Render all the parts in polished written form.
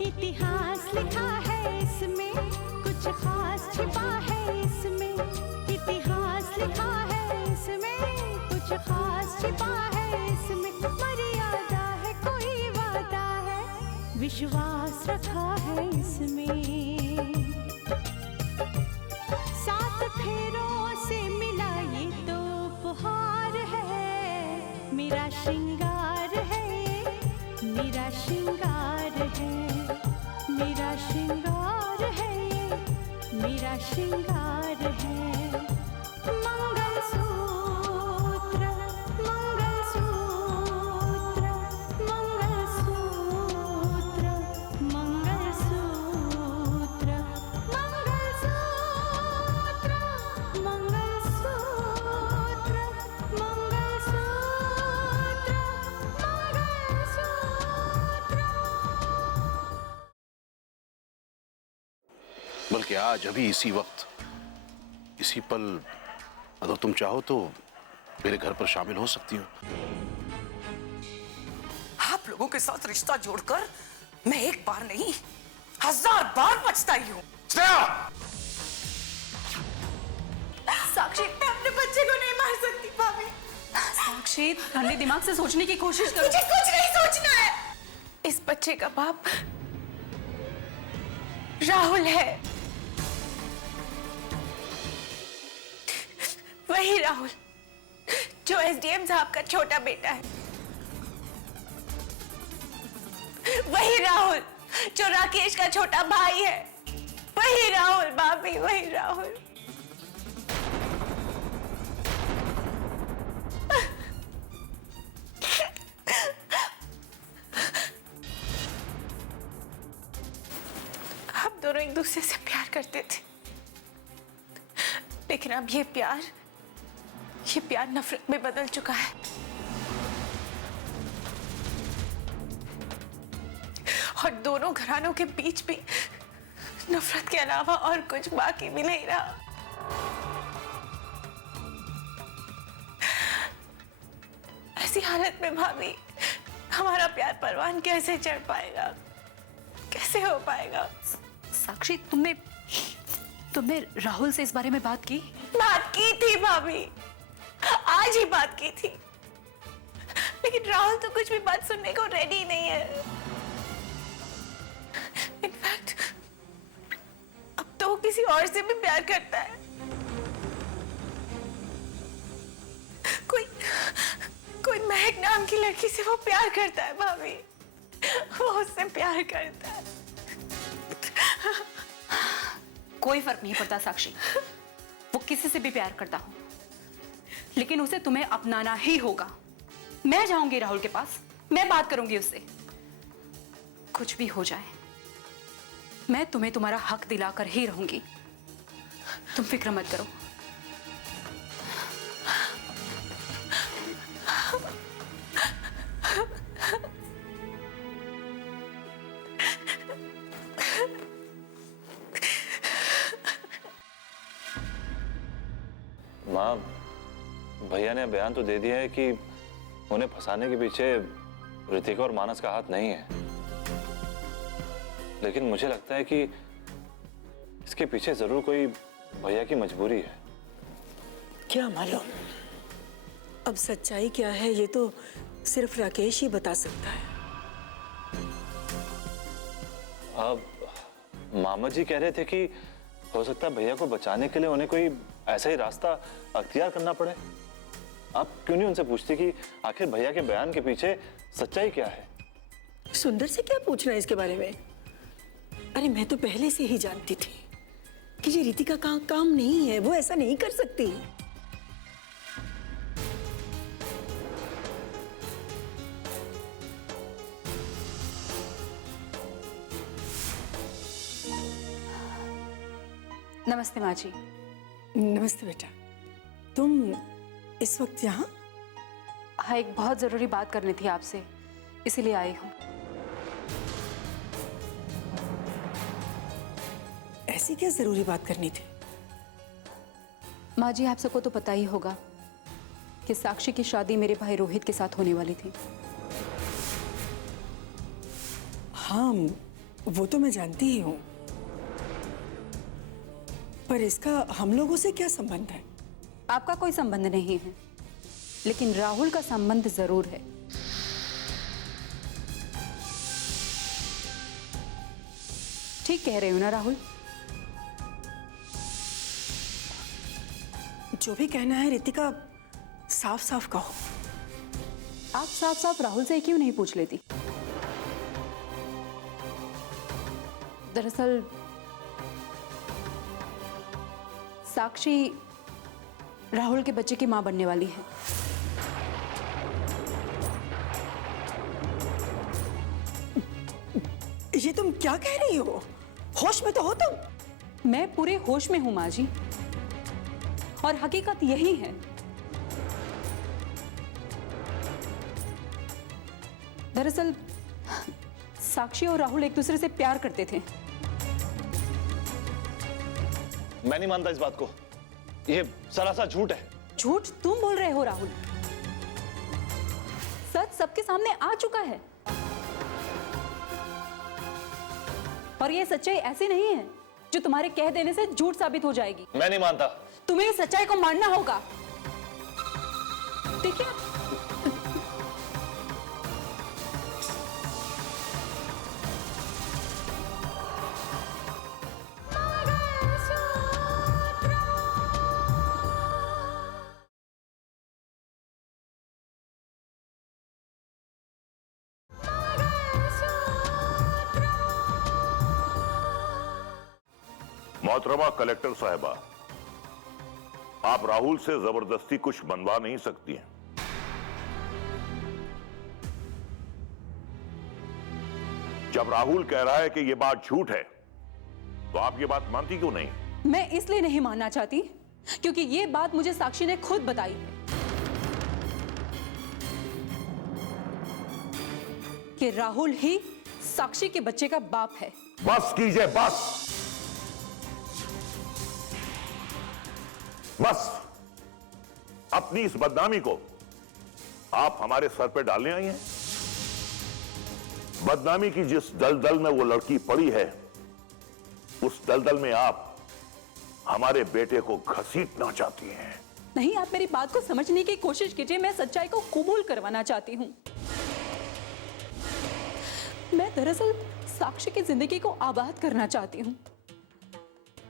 इतिहास लिखा है इसमें, कुछ खास छिपा है इसमें। इतिहास लिखा है इसमें, कुछ खास छिपा है इसमें। मर्यादा है, कोई वादा है, विश्वास रखा है इसमें। सात फेरों से मिला ये तो उपहार है, मेरा श्रृंगार है, मेरा श्रृंगार है, मेरा श्रृंगार है, मेरा श्रृंगार है। मंगलसूत्र, मंगलसूत्र, मंगलसूत्र, मंगलसूत्र, मंगलसूत्र, मंगलसूत्र, मंगलसूत्र। बल्कि आज अभी इसी वक्त, इसी पल, अगर तुम चाहो तो मेरे घर पर शामिल हो सकती हो। आप लोगों के साथ रिश्ता जोड़कर मैं एक बार नहीं 1000 बार पछताई हूँ। साक्षी, मैं अपने बच्चे को नहीं मार सकती भाभी। साक्षी, ठंडे दिमाग से सोचने की कोशिश करो। मुझे कुछ नहीं सोचना है। इस बच्चे का बाप राहुल है, वही राहुल जो एसडीएम साहब का छोटा बेटा है, वही राहुल जो राकेश का छोटा भाई है, वही राहुल भाभी, वही राहुल। हम दोनों एक दूसरे से प्यार करते थे, लेकिन अब ये प्यार नफरत में बदल चुका है। और दोनों घरानों के बीच भी नफरत के अलावा और कुछ बाकी भी नहीं रहा। ऐसी हालत में भाभी, हमारा प्यार परवान कैसे चढ़ पाएगा, कैसे हो पाएगा? साक्षी, तुमने राहुल से इस बारे में बात की? बात की थी भाभी, आज ही बात की थी, लेकिन राहुल तो कुछ भी बात सुनने को रेडी नहीं है। इनफैक्ट अब तो वो किसी और से भी प्यार करता है। कोई महक नाम की लड़की से वो प्यार करता है भाभी, वो उससे प्यार करता है। कोई फर्क नहीं पड़ता साक्षी, वो किसी से भी प्यार करता हो, लेकिन उसे तुम्हें अपनाना ही होगा। मैं जाऊंगी राहुल के पास, मैं बात करूंगी उससे। कुछ भी हो जाए, मैं तुम्हें तुम्हारा हक दिलाकर ही रहूंगी। तुम फिक्र मत करो। माँ, भैया ने बयान तो दे दिया है कि उन्हें फंसाने के पीछे ऋतिका और मानस का हाथ नहीं है, लेकिन मुझे लगता है कि इसके पीछे जरूर कोई भैया की मजबूरी है। क्या मालूम, अब सच्चाई क्या है ये तो सिर्फ राकेश ही बता सकता है। अब मामा जी कह रहे थे कि हो सकता है भैया को बचाने के लिए उन्हें कोई ऐसा ही रास्ता अख्तियार करना पड़े। आप क्यों नहीं उनसे पूछती कि आखिर भैया के बयान के पीछे सच्चाई क्या है? सुंदर से क्या पूछना है इसके बारे में? अरे मैं तो पहले से ही जानती थी कि ये रीतिका का काम नहीं है, वो ऐसा नहीं कर सकती। नमस्ते माँ जी। नमस्ते बेटा, तुम इस वक्त यहाँ? हाँ, एक बहुत जरूरी बात करनी थी आपसे, इसीलिए आई हूँ। ऐसी क्या जरूरी बात करनी थी? माँ जी, आप सबको तो पता ही होगा कि साक्षी की शादी मेरे भाई रोहित के साथ होने वाली थी। हाँ, वो तो मैं जानती ही हूं, पर इसका हम लोगों से क्या संबंध है? आपका कोई संबंध नहीं है, लेकिन राहुल का संबंध जरूर है। ठीक कह रहे हो ना राहुल? जो भी कहना है रितिका, साफ साफ कहो। आप साफ साफ राहुल से क्यों नहीं पूछ लेती? दरअसल साक्षी राहुल के बच्चे की मां बनने वाली है। ये तुम क्या कह रही हो? होश में तो हो तुम? मैं पूरे होश में हूं मां जी, और हकीकत यही है। दरअसल साक्षी और राहुल एक दूसरे से प्यार करते थे। मैं नहीं मानता इस बात को, ये सरासर झूठ है। झूठ तुम बोल रहे हो राहुल। सच सबके सामने आ चुका है, और ये सच्चाई ऐसी नहीं है जो तुम्हारे कह देने से झूठ साबित हो जाएगी। मैं नहीं मानता। तुम्हें इस सच्चाई को मानना होगा। देखिए मोहतरमा कलेक्टर साहिबा, आप राहुल से जबरदस्ती कुछ बनवा नहीं सकती हैं। जब राहुल कह रहा है कि यह बात झूठ है, तो आप ये बात मानती क्यों नहीं? मैं इसलिए नहीं मानना चाहती क्योंकि ये बात मुझे साक्षी ने खुद बताई है कि राहुल ही साक्षी के बच्चे का बाप है। बस कीजिए, बस बस। अपनी इस बदनामी को आप हमारे सर पे डालने आई हैं। बदनामी की जिस दलदल में वो लड़की पड़ी है, उस दलदल में आप हमारे बेटे को घसीटना चाहती हैं। नहीं, आप मेरी बात को समझने की कोशिश कीजिए। मैं सच्चाई को कबूल करवाना चाहती हूं। मैं दरअसल साक्षी की जिंदगी को आबाद करना चाहती हूं,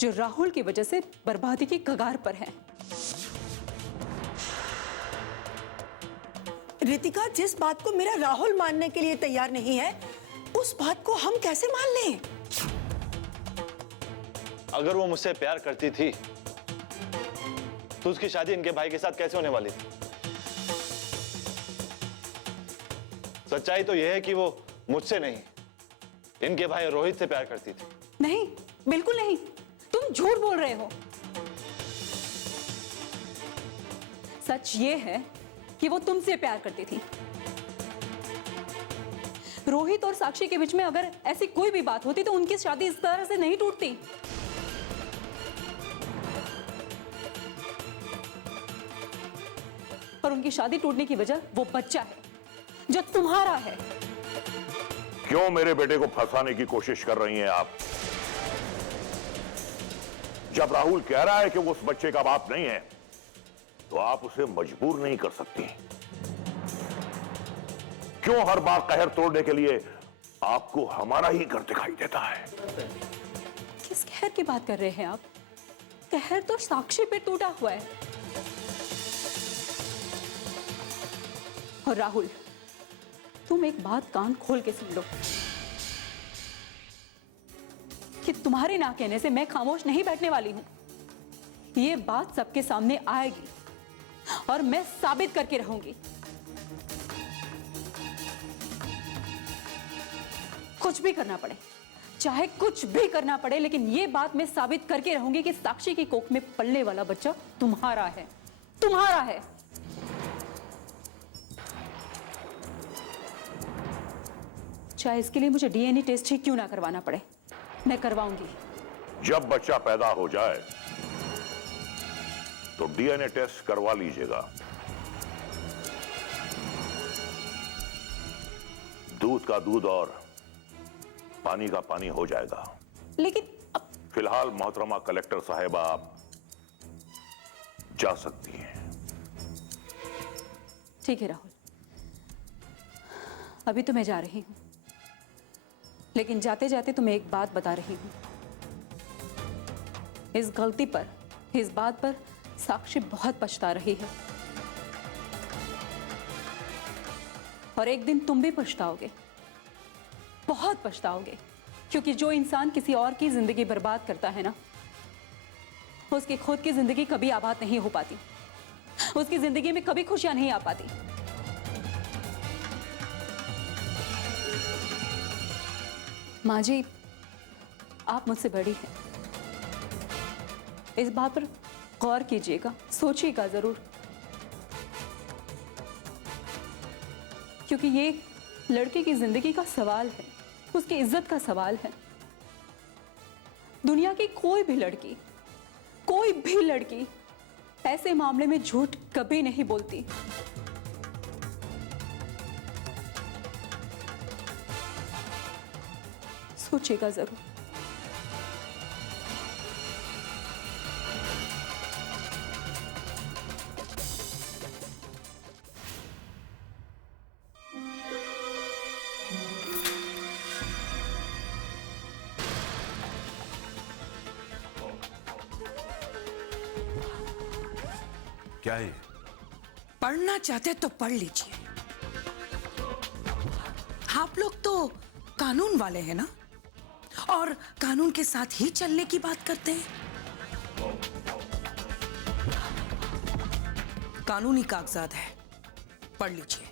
जो राहुल की वजह से बर्बादी की कगार पर है। रितिका, जिस बात को मेरा राहुल मानने के लिए तैयार नहीं है, उस बात को हम कैसे मान लें? अगर वो मुझसे प्यार करती थी तो उसकी शादी इनके भाई के साथ कैसे होने वाली थी? सच्चाई तो यह है कि वो मुझसे नहीं, इनके भाई रोहित से प्यार करती थी। नहीं, बिल्कुल नहीं। तुम झूठ बोल रहे हो। सच ये है कि वो तुमसे प्यार करती थी। रोहित और साक्षी के बीच में अगर ऐसी कोई भी बात होती तो उनकी शादी इस तरह से नहीं टूटती। और उनकी शादी टूटने की वजह वो बच्चा है जो तुम्हारा है। क्यों मेरे बेटे को फंसाने की कोशिश कर रही हैं आप? जब राहुल कह रहा है कि वो उस बच्चे का बाप नहीं है, तो आप उसे मजबूर नहीं कर सकती। क्यों हर बार कहर तोड़ने के लिए आपको हमारा ही घर दिखाई देता है? किस कहर की बात कर रहे हैं आप? कहर तो साक्षी पे टूटा हुआ है। और राहुल, तुम एक बात कान खोल के सुन लो कि तुम्हारे ना कहने से मैं खामोश नहीं बैठने वाली हूं। ये बात सबके सामने आएगी और मैं साबित करके रहूंगी। कुछ भी करना पड़े, चाहे कुछ भी करना पड़े, लेकिन ये बात मैं साबित करके रहूंगी कि साक्षी की कोख में पलने वाला बच्चा तुम्हारा है, तुम्हारा है। चाहे इसके लिए मुझे डीएनए टेस्ट ही क्यों ना करवाना पड़े, मैं करवाऊंगी। जब बच्चा पैदा हो जाए तो डीएनए टेस्ट करवा लीजिएगा। दूध का दूध और पानी का पानी हो जाएगा। लेकिन अब फिलहाल मोहतरमा कलेक्टर साहिबा, आप जा सकती हैं। ठीक है राहुल, अभी तो मैं जा रही हूं, लेकिन जाते जाते तुम्हें एक बात बता रही हूं। इस गलती पर, इस बात पर साक्षी बहुत पछता रही है, और एक दिन तुम भी पछताओगे, बहुत पछताओगे, क्योंकि जो इंसान किसी और की जिंदगी बर्बाद करता है ना, उसकी खुद की जिंदगी कभी आबाद नहीं हो पाती, उसकी जिंदगी में कभी खुशियां नहीं आ पाती। माँ जी, आप मुझसे बड़ी हैं, इस बात पर गौर कीजिएगा, सोचिएगा जरूर, क्योंकि ये लड़के की जिंदगी का सवाल है, उसकी इज्जत का सवाल है। दुनिया की कोई भी लड़की ऐसे मामले में झूठ कभी नहीं बोलती। सोचिएगा जरूर। क्या है? पढ़ना चाहते तो पढ़ लीजिए। आप लोग तो कानून वाले हैं ना, और कानून के साथ ही चलने की बात करते हैं। कानूनी कागजात है, पढ़ लीजिए।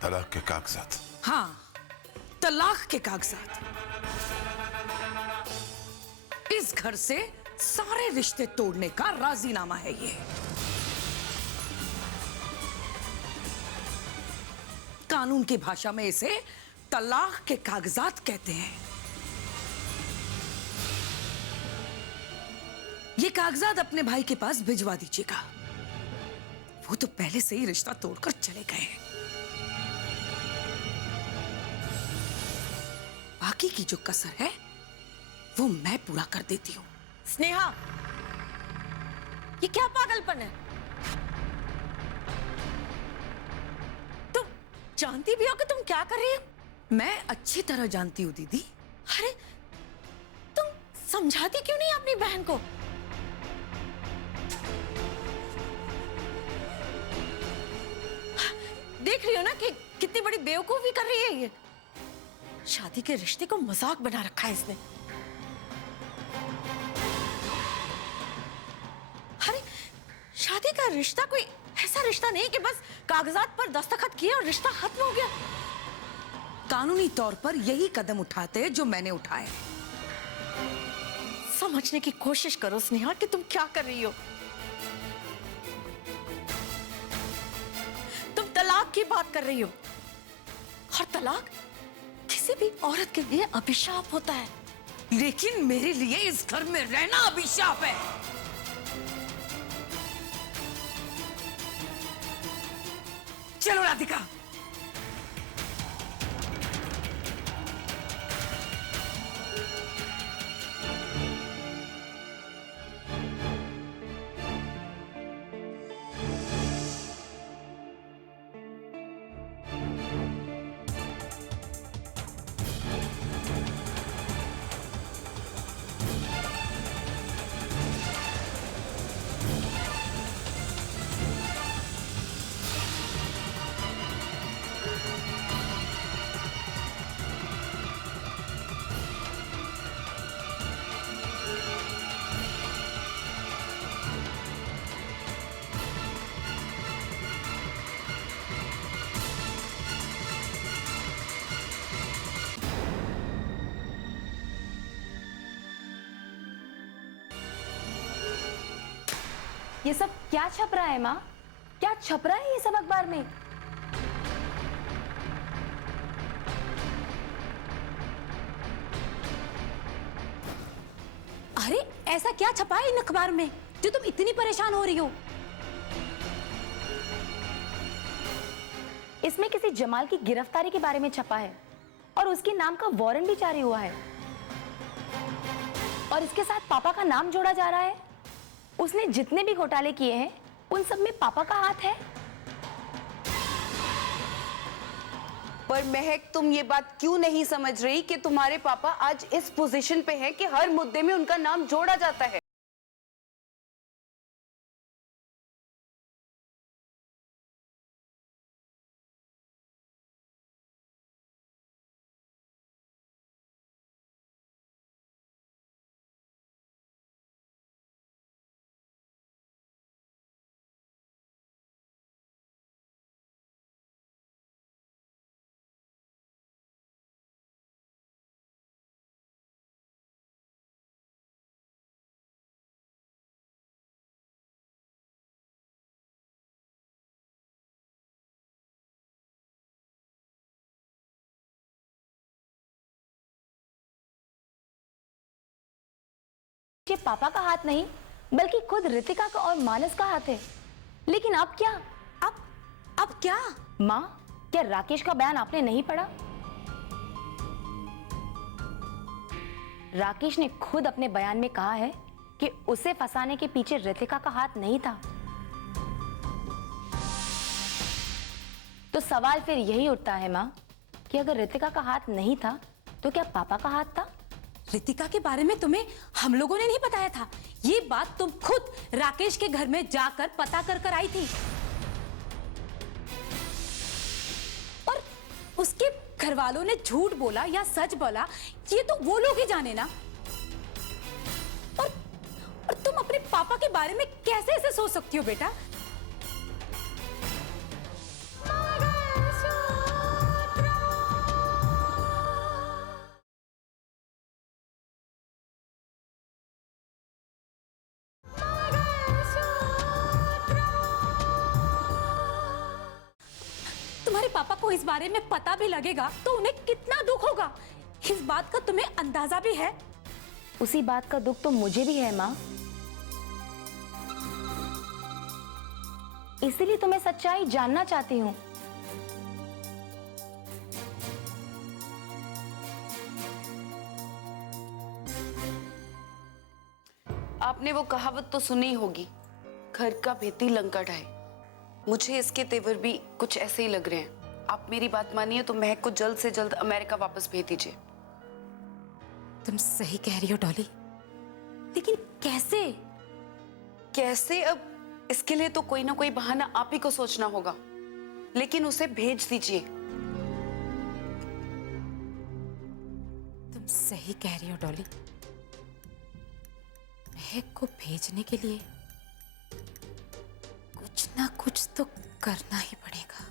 तलाक के कागजात? हाँ, तलाक के कागजात। इस घर से सारे रिश्ते तोड़ने का राजीनामा है ये। कानून की भाषा में इसे तलाक के कागजात कहते हैं। ये कागजात अपने भाई के पास भिजवा दीजिएगा, वो तो पहले से ही रिश्ता तोड़कर चले गए हैं। बाकी की जो कसर है वो मैं पूरा कर देती हूँ। स्नेहा, ये क्या पागलपन है? तुम जानती भी हो कि तुम क्या कर रही हो? मैं अच्छी तरह जानती हूँ दीदी। अरे, तुम समझाती क्यों नहीं अपनी बहन को? देख रही हो ना कि कितनी बड़ी बेवकूफी कर रही है ये। शादी के रिश्ते को मजाक बना रखा है इसने। अरे, शादी का रिश्ता कोई ऐसा रिश्ता नहीं कि बस कागजात पर दस्तखत किए और रिश्ता खत्म हो गया। कानूनी तौर पर यही कदम उठाते जो मैंने उठाए। समझने की कोशिश करो स्नेहा कि तुम क्या कर रही हो। तुम तलाक की बात कर रही हो, और तलाक किसी भी औरत के लिए अभिशाप होता है। लेकिन मेरे लिए इस घर में रहना अभिशाप है। चलो राधिका। ये सब क्या छप रहा है माँ? क्या छप रहा है ये सब अखबार में? अरे ऐसा क्या छपा है इन अखबार में जो तुम इतनी परेशान हो रही हो? इसमें किसी जमाल की गिरफ्तारी के बारे में छपा है और उसके नाम का वारंट भी जारी हुआ है और इसके साथ पापा का नाम जोड़ा जा रहा है। उसने जितने भी घोटाले किए हैं उन सब में पापा का हाथ है। पर महक, तुम ये बात क्यों नहीं समझ रही कि तुम्हारे पापा आज इस पोजीशन पे हैं कि हर मुद्दे में उनका नाम जोड़ा जाता है। ये पापा का हाथ नहीं बल्कि खुद रितिका का और मानस का हाथ है। लेकिन अब क्या? अब क्या? माँ, क्या राकेश का बयान आपने नहीं पढ़ा? राकेश ने खुद अपने बयान में कहा है कि उसे फंसाने के पीछे रितिका का हाथ नहीं था। तो सवाल फिर यही उठता है माँ कि अगर रितिका का हाथ नहीं था तो क्या पापा का हाथ था? रितिका के बारे में तुम्हें हम लोगों ने नहीं बताया था। ये बात तुम खुद राकेश के घर में जाकर पता कर आई थी और उसके घर वालों ने झूठ बोला या सच बोला ये तो वो लोग ही जाने ना। और तुम अपने पापा के बारे में कैसे ऐसे सोच सकती हो बेटा? तुम्हारे पापा को इस बारे में पता भी लगेगा तो उन्हें कितना दुख होगा, इस बात का तुम्हें अंदाजा भी है? उसी बात का दुख तो मुझे भी है माँ। इसीलिए तो मैं सच्चाई जानना चाहती हूँ। आपने वो कहावत तो सुनी होगी, घर का भेदी लंका ढाए। मुझे इसके तेवर भी कुछ ऐसे ही लग रहे हैं। आप मेरी बात मानिए तो महक को जल्द से जल्द अमेरिका वापस भेज दीजिए। तुम सही कह रही हो डॉली, लेकिन कैसे? कैसे? अब इसके लिए तो कोई ना कोई बहाना आप ही को सोचना होगा, लेकिन उसे भेज दीजिए। तुम सही कह रही हो डॉली, महक को भेजने के लिए कुछ ना कुछ तो करना ही पड़ेगा।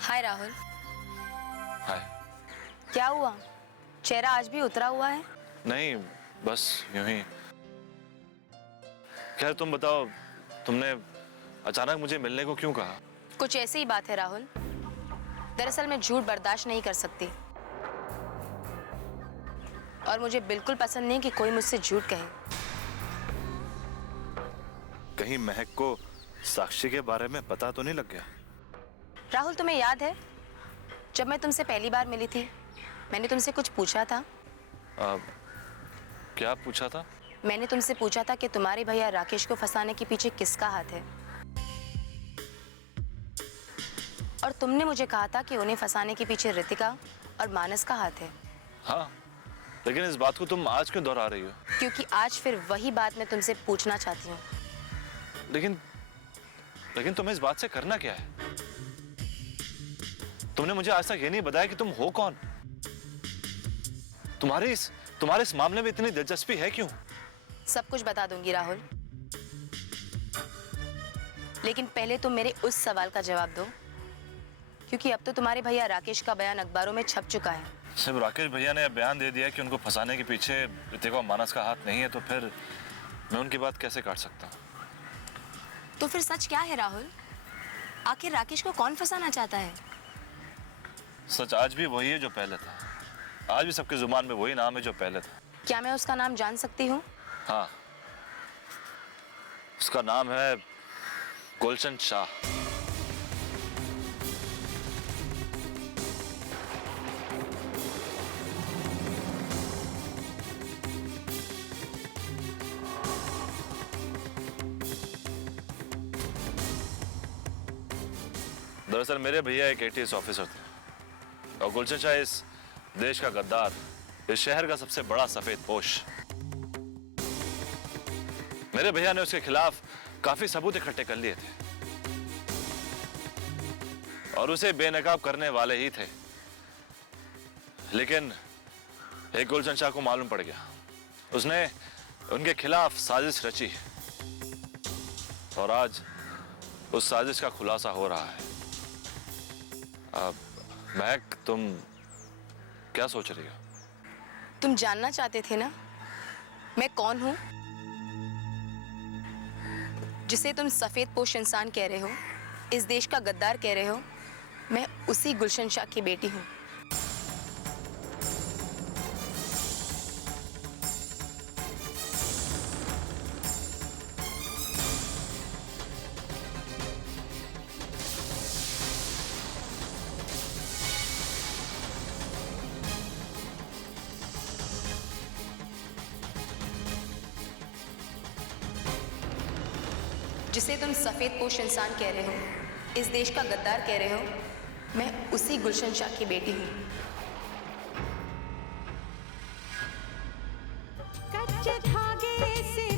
हाय राहुल। हाय। क्या हुआ? चेहरा आज भी उतरा हुआ है? नहीं, बस यूं ही। खैर तुम बताओ, तुमने अचानक मुझे मिलने को क्यों कहा? कुछ ऐसी ही बात है राहुल। दरअसल मैं झूठ बर्दाश्त नहीं कर सकती और मुझे बिल्कुल पसंद नहीं कि कोई मुझसे झूठ कहे। कहीं महक को साक्षी के बारे में पता तो नहीं लग गया? राहुल, तुम्हें याद है जब मैं तुमसे पहली बार मिली थी मैंने तुमसे कुछ पूछा था? क्या पूछा था? मैंने तुमसे पूछा था कि तुम्हारे भैया राकेश को फंसाने के पीछे किसका हाथ है, और तुमने मुझे कहा था कि उन्हें फंसाने के पीछे रितिका और मानस का हाथ है। हाँ, लेकिन इस बात को तुम आज क्यों दोहरा रही हो? क्योंकि आज फिर वही बात मैं तुमसे पूछना चाहती हूँ। लेकिन तुम्हें इस बात से करना क्या है? तुमने मुझे आज तक ये नहीं बताया कि तुम हो कौन? तुम्हारे इस मामले में इतनी दिलचस्पी है क्यों? सब कुछ बता दूंगी राहुल, लेकिन पहले तुम मेरे उस सवाल का जवाब दो, क्योंकि अब तो तुम्हारे भैया राकेश का बयान अखबारों में छप चुका है। सिर्फ राकेश भैया ने बयान दे दिया कि उनको फंसाने के पीछे ऋतिका और मानस का हाथ नहीं है, तो फिर मैं उनकी बात कैसे काट सकता हूँ? तो फिर सच क्या है राहुल? आखिर राकेश को कौन फंसाना चाहता है? सच आज भी वही है जो पहले था। आज भी सबके जुबान में वही नाम है जो पहले था। क्या मैं उसका नाम जान सकती हूँ? हाँ, उसका नाम है गुलशन शाह। दरअसल मेरे भैया एक ATS ऑफिसर थे और गुलशन शाह इस देश का गद्दार, इस शहर का सबसे बड़ा सफेद पोश। मेरे भैया ने उसके खिलाफ काफी सबूत इकट्ठे कर लिए थे और उसे बेनकाब करने वाले ही थे, लेकिन एक गुलशन शाह को मालूम पड़ गया। उसने उनके खिलाफ साजिश रची और आज उस साजिश का खुलासा हो रहा है। महक, तुम क्या सोच रही हो? तुम जानना चाहते थे ना मैं कौन हूं? जिसे तुम सफेद पोश इंसान कह रहे हो, इस देश का गद्दार कह रहे हो, मैं उसी गुलशन शाह की बेटी हूं। जिसे तुम सफेद पोश इंसान कह रहे हो, इस देश का गद्दार कह रहे हो, मैं उसी गुलशन शाह की बेटी हूं। कच्चे धागे से